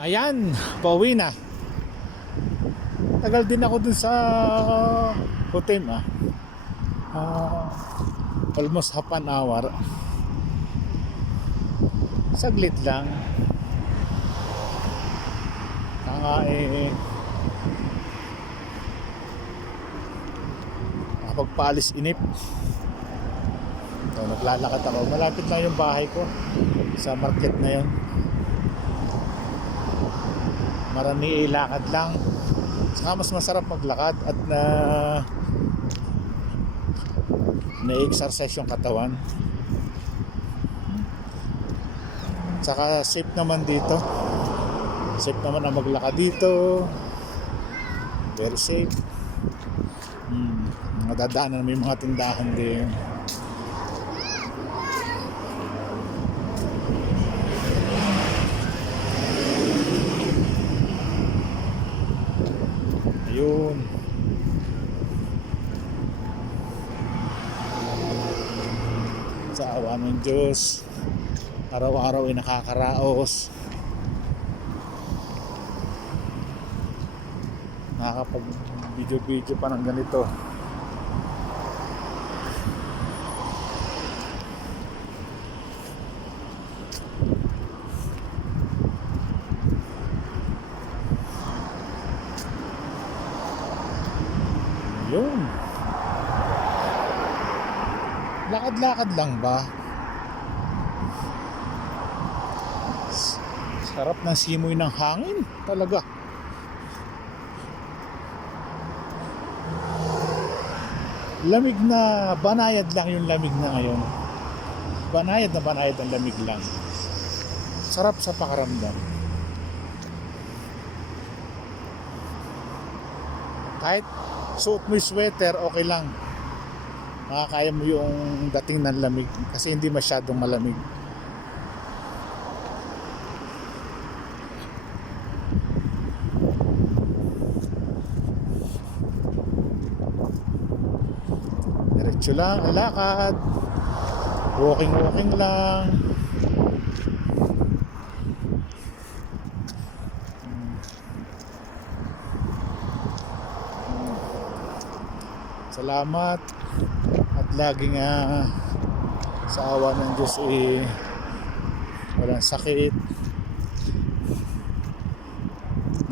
Ayan, pauwi na. Tagal din ako dun sa hotel almost half an hour. Saglit lang. Kaya nakapagpaalis inip. So, naglalakad ako. Malapit na yung bahay ko. Sa market na yun. Marami ilakad lang. Saka mas masarap maglakad at na-exercise yung katawan. Saka safe naman dito. Safe naman ang maglakad dito. Very safe. Madadaanan may mga tindahan din. Ayun. Sa awa ng Diyos, araw-araw ay nakakaraos. Nakakapag video pa ng ganito. Yun. Lakad-lakad lang ba? Sarap ng simoy ng hangin talaga. Lamig na banayad lang yung lamig na ngayon. Banayad ang lamig lang. Sarap sa pakiramdam. Kahit suot mo yung sweater, okay lang. Makakaya mo yung dating ng lamig kasi hindi masyadong malamig. Diretso lang ang lakad. Walking lang. Salamat at laging sa awa ng Diyos walang sakit.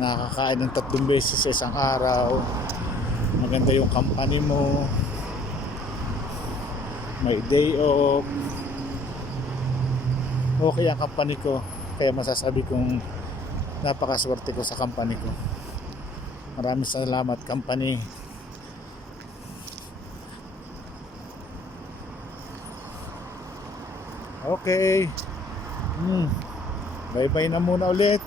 Nakakain ng 3 beses sa isang araw. Maganda yung company mo. May day off. Okay ang company ko. Kaya masasabi kong napakaswerte ko sa company ko. Maraming salamat company. Okay. Bye-bye na muna ulit.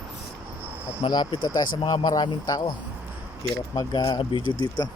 At malapit na tayo sa mga maraming tao. Hirap mag video dito.